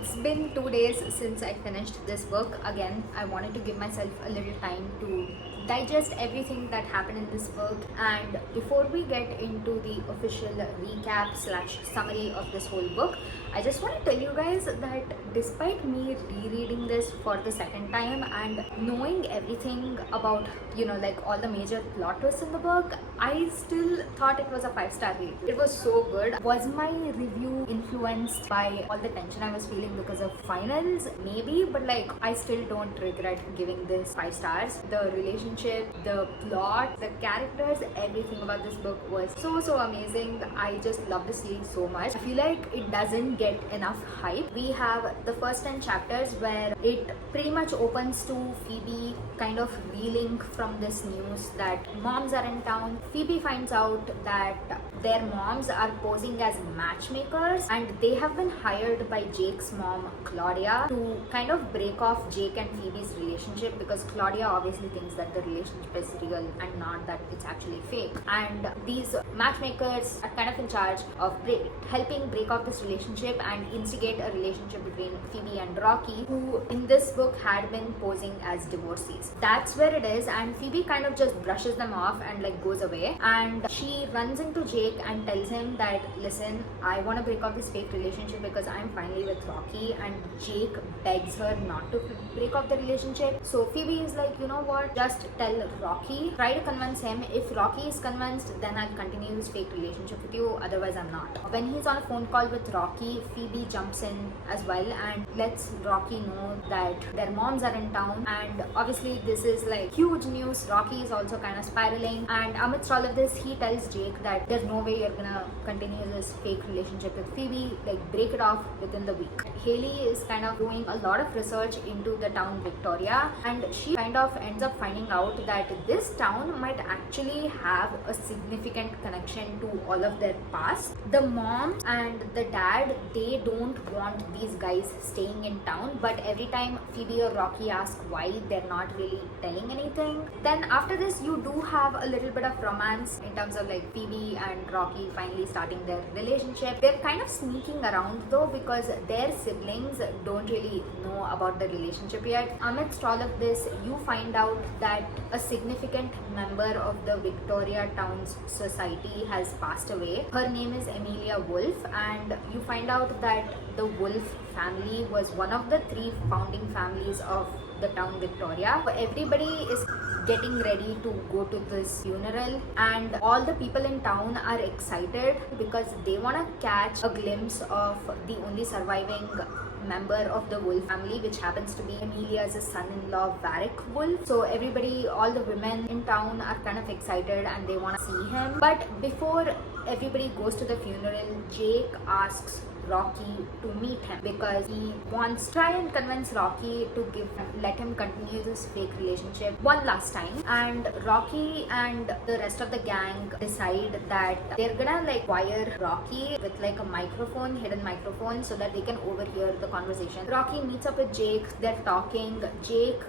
It's been 2 days since I finished this book. Again, I wanted to give myself a little time to digest everything that happened in this book. And before we get into the official recap slash summary of this whole book, I just want to tell you guys that despite me rereading this for the second time and knowing everything about, like all the major plot twists in the book, I still thought it was a 5-star read. It was so good. Was my review influenced by all the tension I was feeling because of finals? Maybe, but I still don't regret giving this 5 stars. The relationship, the plot, the characters, everything about this book was so amazing. I just love the series so much. I feel like it doesn't get enough hype. We have the first 10 chapters where it pretty much opens to Phoebe kind of reeling from this news that moms are in town. Phoebe finds out that their moms are posing as matchmakers and they have been hired by Jake's mom, Claudia, to kind of break off Jake and Phoebe's relationship because Claudia obviously thinks that the relationship is real and not that it's actually fake. And these matchmakers are kind of in charge of helping break off this relationship and instigate a relationship between Phoebe and Rocky, who in this book had been posing as divorcees. That's where it is, and Phoebe kind of just brushes them off and goes away, and she runs into Jake and tells him that, listen, I want to break off this fake relationship because I'm finally with Rocky. And Jake begs her not to break off the relationship. So Phoebe is like, you know what, just tell Rocky, try to convince him. If Rocky is convinced, then I'll continue this fake relationship with you, otherwise I'm not. When he's on a phone call with Rocky, Phoebe jumps in as well and lets Rocky know that their moms are in town, and obviously this is huge news. Rocky is also kind of spiraling, and amidst all of this he tells Jake that there's no way you're gonna continue this fake relationship with Phoebe, break it off within the week. Haley is kind of doing a lot of research into the town Victoria, and she kind of ends up finding out that this town might actually have a significant connection to all of their past. The mom and the dad, they don't want these guys staying in town, but every time Phoebe or Rocky ask why, they're not really telling anything. Then after this, you do have a little bit of romance in terms of Phoebe and Rocky finally starting their relationship. They're kind of sneaking around though because their siblings don't really know about the relationship yet. Amidst all of this, you find out that a significant member of the Victoria Town's society has passed away. Her name is Amelia Wolf, and you find out that the Wolf family was one of the 3 founding families of the town Victoria. So everybody is getting ready to go to this funeral, and all the people in town are excited because they want to catch a glimpse of the only surviving member of the Wolf family, which happens to be Amelia's son-in-law, Varric Wolf. So everybody, all the women in town are kind of excited and they want to see him. But before everybody goes to the funeral, Jake asks Rocky to meet him because he wants to try and convince Rocky to let him continue this fake relationship one last time. And Rocky and the rest of the gang decide that they're gonna wire Rocky with a microphone, hidden microphone, so that they can overhear the conversation. Rocky meets up with Jake, they're talking. Jake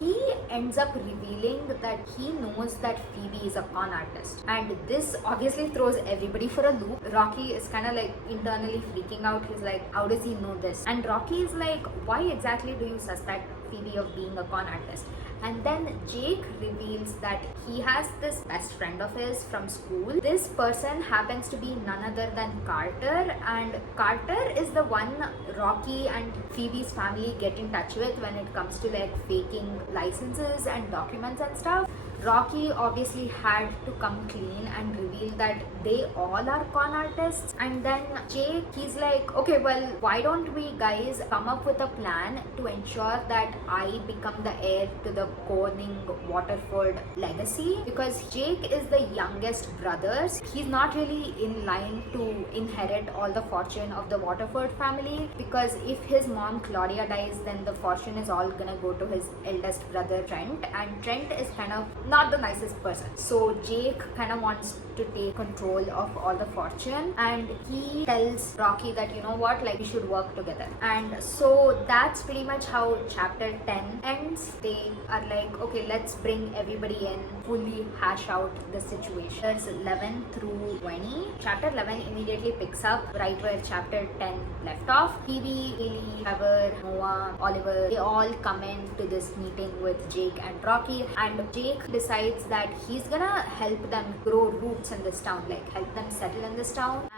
he ends up revealing that he knows that Phoebe is a con artist, and this obviously throws everybody for a loop. Rocky is kind of internally freaking out. He's like, how does he know this? And Rocky is like, why exactly do you suspect Phoebe of being a con artist? And then Jake reveals that he has this best friend of his from school. This person happens to be none other than Carter, and Carter is the one Rocky and Phoebe's family get in touch with when it comes to faking licenses and documents and stuff. Rocky obviously had to come clean and reveal that they all are con artists. And then Jake, he's like, okay, well, why don't we guys come up with a plan to ensure that I become the heir to the Corning Waterford legacy? Because Jake is the youngest brother. He's not really in line to inherit all the fortune of the Waterford family, because if his mom Claudia dies, then the fortune is all gonna go to his eldest brother Trent, and Trent is kind of not the nicest person. So Jake kind of wants to take control of all the fortune, and he tells Rocky that, you know what, like we should work together. And so that's pretty much how chapter 10 ends. They are like, okay, let's bring everybody in, fully hash out the situation. There's 11 through 20. Chapter 11 immediately picks up right where chapter 10 left off. Phoebe, Haley, Trevor, Noah, Oliver, they all come into this meeting with Jake and Rocky, and Jake decides that he's gonna help them grow roots in this town, like help them settle in this town.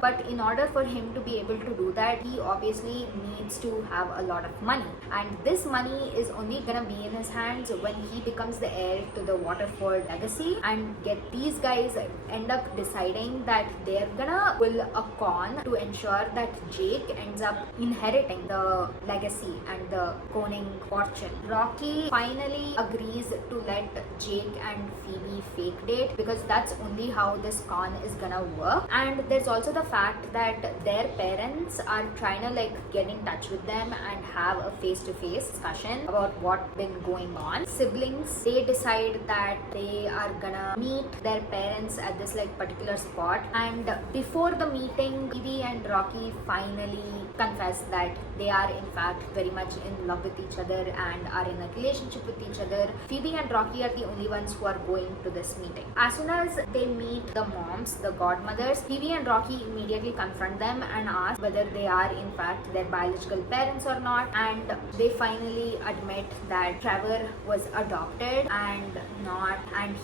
But in order for him to be able to do that, he obviously needs to have a lot of money, and this money is only gonna be in his hands when he becomes the heir to the Waterford legacy. And get these guys end up deciding that they're gonna pull a con to ensure that Jake ends up inheriting the legacy and the Koning fortune. Rocky finally agrees to let Jake and Phoebe fake date, because that's only how this con is gonna work. And there's also the fact that their parents are trying to like get in touch with them and have a face-to-face discussion about what's been going on. Siblings, they decide that they are gonna meet their parents at this like particular spot, and before the meeting, Phoebe and Rocky finally confess that they are in fact very much in love with each other and are in a relationship with each other. Phoebe and Rocky are the only ones who are going to this meeting. As soon as they meet the moms, the godmothers, Phoebe and Rocky immediately confront them and ask whether they are in fact their biological parents or not, and they finally admit that Trevor was adopted and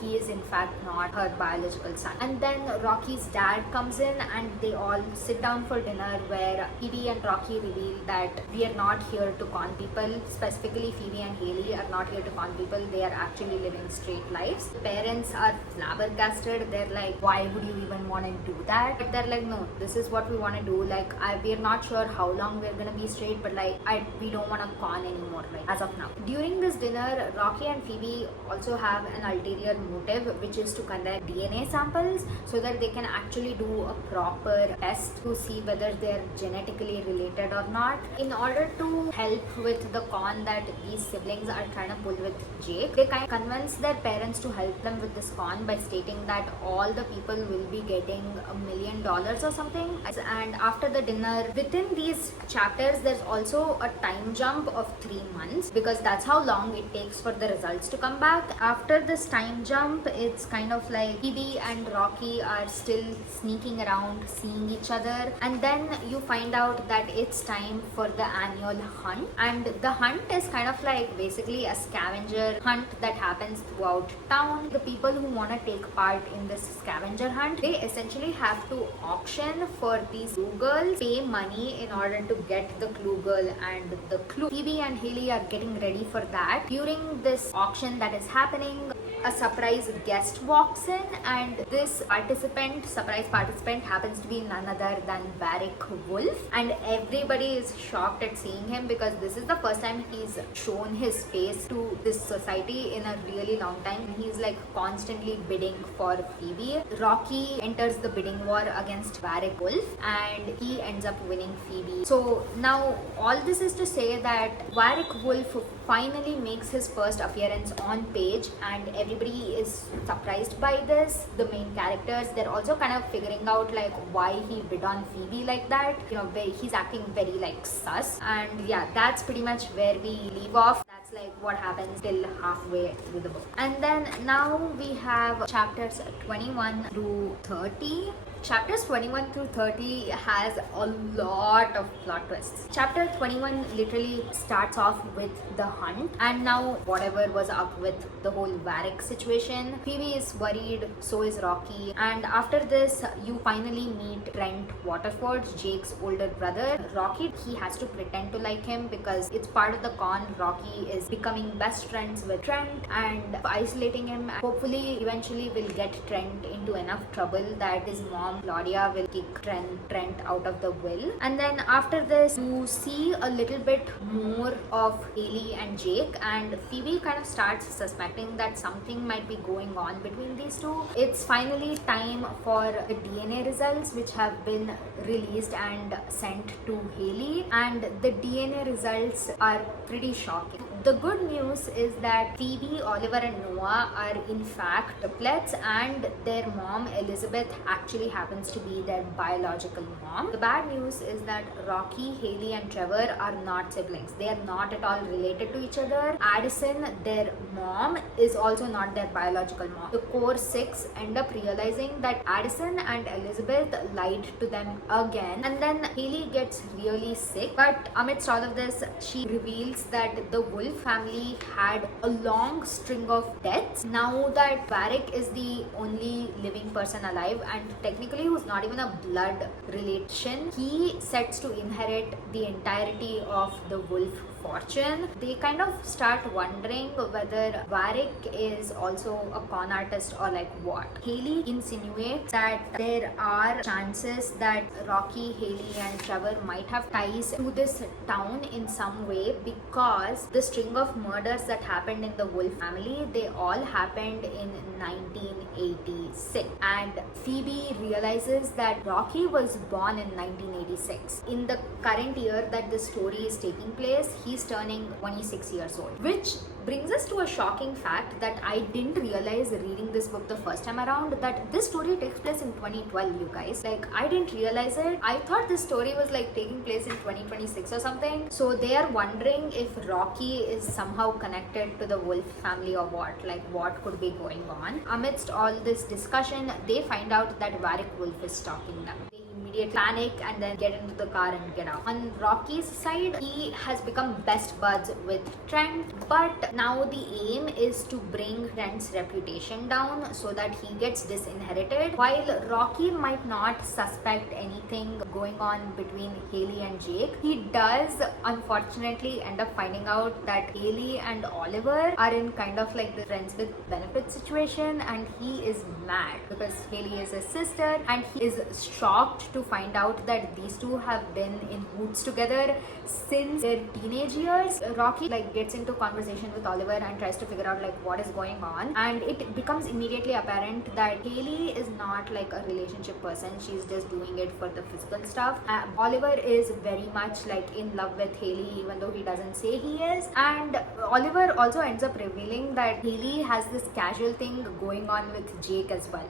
he is in fact not her biological son. And then Rocky's dad comes in and they all sit down for dinner, where Phoebe and Rocky reveal that we are not here to con people. Specifically, Phoebe and Haley are not here to con people. They are actually living straight lives. The parents are flabbergasted. They're like, why would you even want to do that? But they're like, no, this is what we want to do. Like, we're not sure how long we're gonna be straight, but like, we don't want to con anymore, like, as of now. During this dinner, Rocky and Phoebe also have an ulterior motive, which is to conduct DNA samples so that they can actually do a proper test to see whether they're genetically related or not. In order to help with the con that these siblings are trying to pull with Jake, they kind of convince their parents to help them with this con by stating that all the people will be getting $1 million or something. And after the dinner, within these chapters, there's also a time jump of 3 months, because that's how long it takes for the results to come back. After this time jump, it's kind of like Phoebe and Rocky are still sneaking around, seeing each other, and then you find out that it's time for the annual hunt. And the hunt is kind of like basically a scavenger hunt that happens throughout town. The people who want to take part in this scavenger hunt, they essentially have to auction for these clue girls, pay money in order to get the clue girl and the clue. Phoebe and Haley are getting ready for that. During this auction that is happening, a surprise guest walks in, and this surprise participant happens to be none other than Varric Wolf, and everybody is shocked at seeing him because this is the first time he's shown his face to this society in a really long time. He's like constantly bidding for Phoebe. Rocky enters the bidding war against Varric Wolf and he ends up winning Phoebe. So now all this is to say that Varric Wolf finally makes his first appearance on page, and everybody is surprised by this. The main characters, they're also kind of figuring out like why he bid on Phoebe like that. You know, he's acting very like sus. And yeah, that's pretty much where we leave off. That's like what happens till halfway through the book. And then now we have chapters 21 through 30. Chapters 21 through 30 has a lot of plot twists. Chapter 21 literally starts off with the hunt, and now whatever was up with the whole Varric situation. Phoebe is worried, so is Rocky, and after this you finally meet Trent Waterford, Jake's older brother. Rocky, he has to pretend to like him because it's part of the con. Rocky is becoming best friends with Trent and isolating him. Hopefully eventually will get Trent into enough trouble that his mom Claudia will kick Trent out of the will. And then after this you see a little bit more of Haley and Jake, and Phoebe kind of starts suspecting that something might be going on between these two. It's finally time for the DNA results, which have been released and sent to Haley, and the DNA results are pretty shocking. The good news is that Phoebe, Oliver and Noah are in fact triplets, and their mom Elizabeth actually happens to be their biological mom. The bad news is that Rocky, Haley and Trevor are not siblings. They are not at all related to each other. Addison, their mom, is also not their biological mom. The core six end up realizing that Addison and Elizabeth lied to them again, and then Haley gets really sick. But amidst all of this, she reveals that the Wolf family had a long string of deaths. Now that Varric is the only living person alive, and technically who's not even a blood relation, he sets to inherit the entirety of the Wolf fortune. They kind of start wondering whether Varric is also a con artist or like what. Haley insinuates that there are chances that Rocky, Haley and Trevor might have ties to this town in some way, because the string of murders that happened in the Wolf family, they all happened in 1986, and Phoebe realizes that Rocky was born in 1986. In the current year that the story is taking place, he's turning 26 years old, which brings us to a shocking fact that I didn't realize reading this book the first time around, that this story takes place in 2012, you guys. Like, I didn't realize it. I thought this story was like taking place in 2026 or something. So they are wondering if Rocky is somehow connected to the Wolf family or what, like what could be going on. Amidst all this discussion, they find out that Varric Wolf is stalking them. Immediate panic and then get into the car and get out. On Rocky's side, he has become best buds with Trent, but now the aim is to bring Trent's reputation down so that he gets disinherited. While Rocky might not suspect anything going on between Haley and Jake, he does unfortunately end up finding out that Haley and Oliver are in kind of like the friends with benefits situation, and he is mad because Haley is his sister, and he is shocked to find out that these two have been in hoots together since their teenage years. Rocky like gets into conversation with Oliver and tries to figure out like what is going on, and it becomes immediately apparent that Haley is not like a relationship person. She's just doing it for the physical stuff. Oliver is very much like in love with Haley, even though he doesn't say he is, and Oliver also ends up revealing that Haley has this casual thing going on with Jake as well.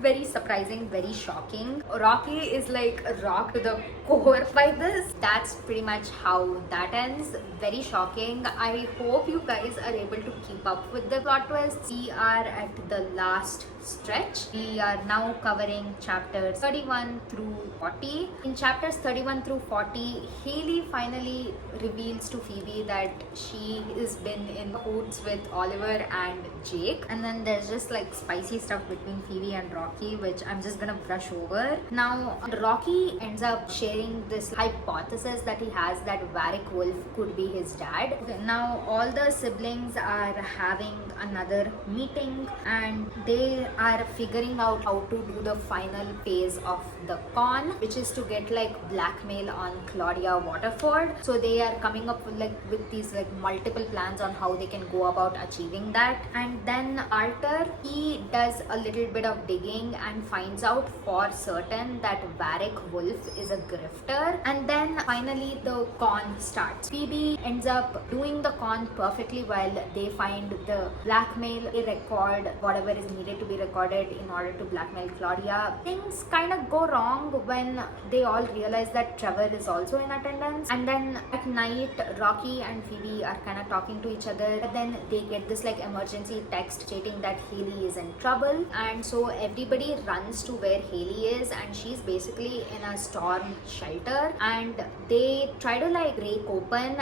Very surprising, very shocking. Rocky is like a rock to the core by this. That's pretty much how that ends. Very shocking. I hope you guys are able to keep up with the plot twists. We are at the last stretch. We are now covering chapters 31 through 40. In chapters 31 through 40, Haley finally reveals to Phoebe that she has been in cahoots with Oliver and Jake. And then there's just like spicy stuff between Phoebe and Rocky, which I'm just gonna brush over. Now, Rocky ends up sharing this hypothesis that he has that Varric Wolf could be his dad. Now, all the siblings are having another meeting, and they are figuring out how to do the final phase of the con, which is to get like blackmail on Claudia Waterford. So they are coming up with these like multiple plans on how they can go about achieving that. And then Arthur, he does a little bit of digging and finds out for certain that Varric Wolf is a grifter. And then finally the con starts. Phoebe ends up doing the con perfectly well. They find the blackmail, they record whatever is needed to be recorded in order to blackmail Claudia. Things kind of go wrong when they all realize that Trevor is also in attendance. And then at night, Rocky and Phoebe are kind of talking to each other. But then they get this like emergency text stating that Haley is in trouble, and so everybody runs to where Haley is, and she's basically in a storm shelter, and they try to like break open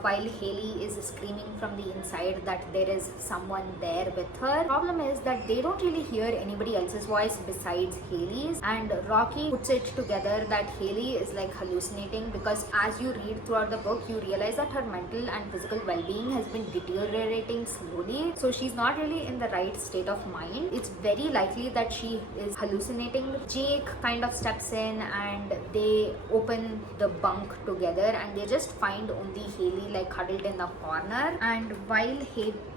while Haley is screaming from the inside that there is someone there with her. Problem is that they don't really hear anybody else's voice besides Haley's, and Rocky puts it together that Haley is like hallucinating, because as you read throughout the book, you realize that her mental and physical well-being has been deteriorating slowly, so she's not really in the right state of mind. It's very likely that she is hallucinating. Jake kind of steps in and they open the bunk together and they just find only Haley like huddled in the corner. And while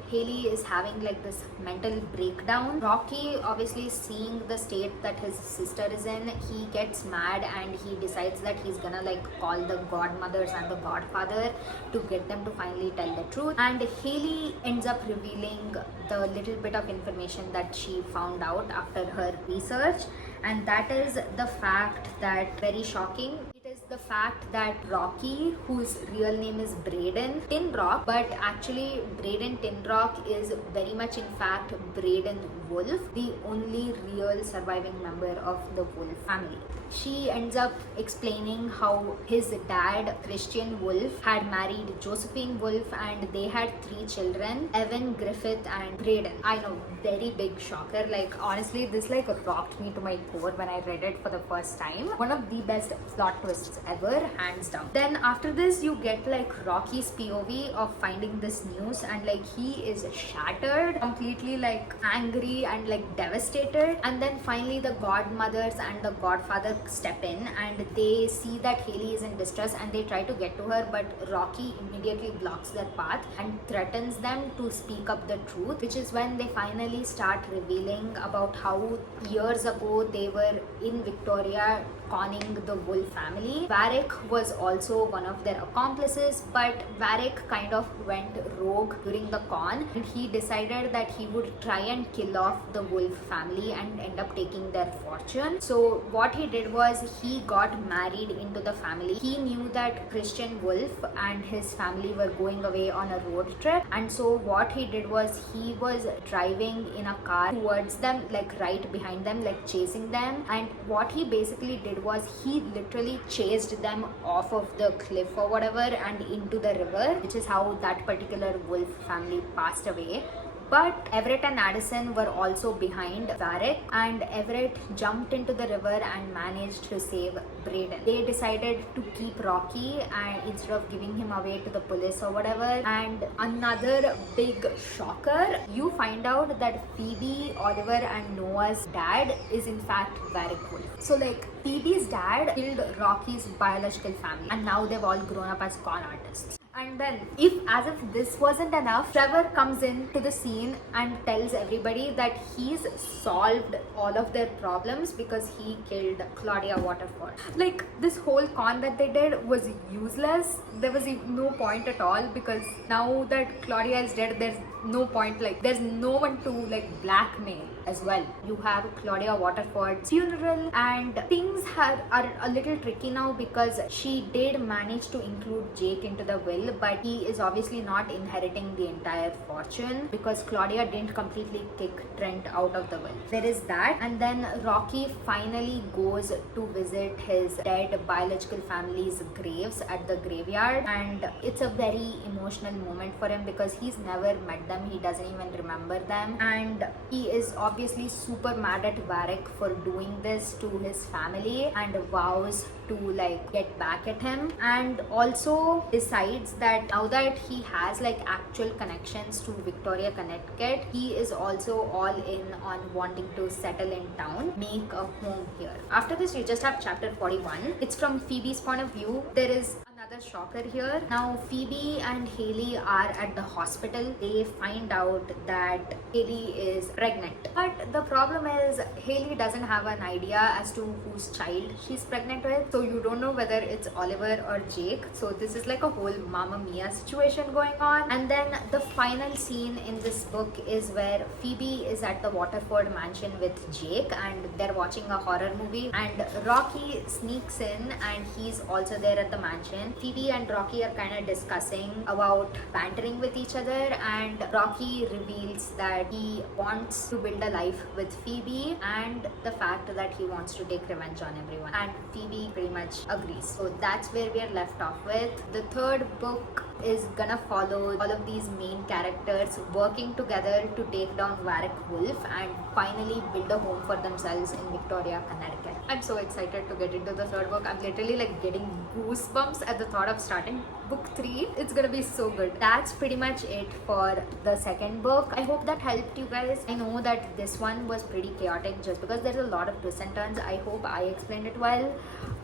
Haley is having like this mental breakdown, Rocky, obviously seeing the state that his sister is in, he gets mad and he decides that he's gonna like call the godmothers and the godfather to get them to finally tell the truth. And Haley ends up revealing the little bit of information that she found out after her research, and that is the fact that, very shocking, it is the fact that Rocky, whose real name is Braden Tinrock, but actually Braden Tinrock is very much in fact Braden Wolf, the only real surviving member of the Wolf family. She ends up explaining how his dad, Christian Wolf, had married Josephine Wolf and they had 3 children, Evan, Griffith and Braden. I know, very big shocker. Like honestly, this like rocked me to my core when I read it for the first time. One of the best plot twists ever, hands down. Then after this, you get like Rocky's POV of finding this news, and like he is shattered, completely like angry and like devastated. And then finally the godmothers and the godfather step in and they see that Haley is in distress and they try to get to her, but Rocky immediately blocks their path and threatens them to speak up the truth, which is when they finally start revealing about how years ago they were in Victoria conning the Wolf family. Varric was also one of their accomplices, but Varric kind of went rogue during the con and he decided that he would try and kill off the Wolf family and end up taking their fortune. So what he did was he got married into the family. He knew that Christian Wolf and his family were going away on a road trip, and so what he did was he was driving in a car towards them, like right behind them, like chasing them. And what he basically did was he literally chased them off of the cliff or whatever and into the river, which is how that particular Wolf family passed away. But Everett and Addison were also behind Varric, and Everett jumped into the river and managed to save Braden. They decided to keep Rocky and instead of giving him away to the police or whatever. And another big shocker, you find out that Phoebe, Oliver and Noah's dad is in fact Varric Wolf. So like Phoebe's dad killed Rocky's biological family and now they've all grown up as con artists. And then, as if this wasn't enough, Trevor comes into the scene and tells everybody that he's solved all of their problems because he killed Claudia Waterford. Like, this whole con that they did was useless. There was no point at all because now that Claudia is dead, there's no point, like there's no one to like blackmail as well. You have Claudia Waterford's funeral and things are a little tricky now because she did manage to include Jake into the will, but he is obviously not inheriting the entire fortune because Claudia didn't completely kick Trent out of the will. There is that. And then Rocky finally goes to visit his dead biological family's graves at the graveyard, and it's a very emotional moment for him because he's never met them, he doesn't even remember them, and he is obviously super mad at Varric for doing this to his family and vows to like get back at him, and also decides that now that he has like actual connections to Victoria, Connecticut, he is also all in on wanting to settle in town, make a home here. After this, we just have chapter 41. It's from Phoebe's point of view. There is another shocker here. Now Phoebe and Haley are at the hospital. They find out that Haley is pregnant, but the problem is Haley doesn't have an idea as to whose child she's pregnant with, so you don't know whether it's Oliver or Jake. So this is like a whole Mamma Mia situation going on. And then the final scene in this book is where Phoebe is at the Waterford mansion with Jake and they're watching a horror movie, and Rocky sneaks in and he's also there at the mansion. Phoebe and Rocky are kind of discussing about bantering with each other, and Rocky reveals that he wants to build a life with Phoebe and the fact that he wants to take revenge on everyone, and Phoebe pretty much agrees. So that's where we are left off with. The third book is gonna follow all of these main characters working together to take down Varric Wolf and finally build a home for themselves in Victoria, Connecticut. I'm so excited to get into the third book. I'm literally like getting goosebumps at the thought of starting book 3. It's gonna be so good. That's pretty much it for the second book. I hope that helped you guys. I know that this one was pretty chaotic just because there's a lot of twists and turns. I hope I explained it well.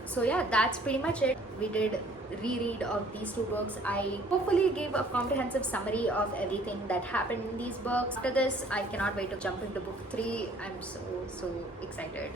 So yeah, that's pretty much it. We did reread of these two books. I hopefully gave a comprehensive summary of everything that happened in these books. After this, I cannot wait to jump into book 3. I'm so excited.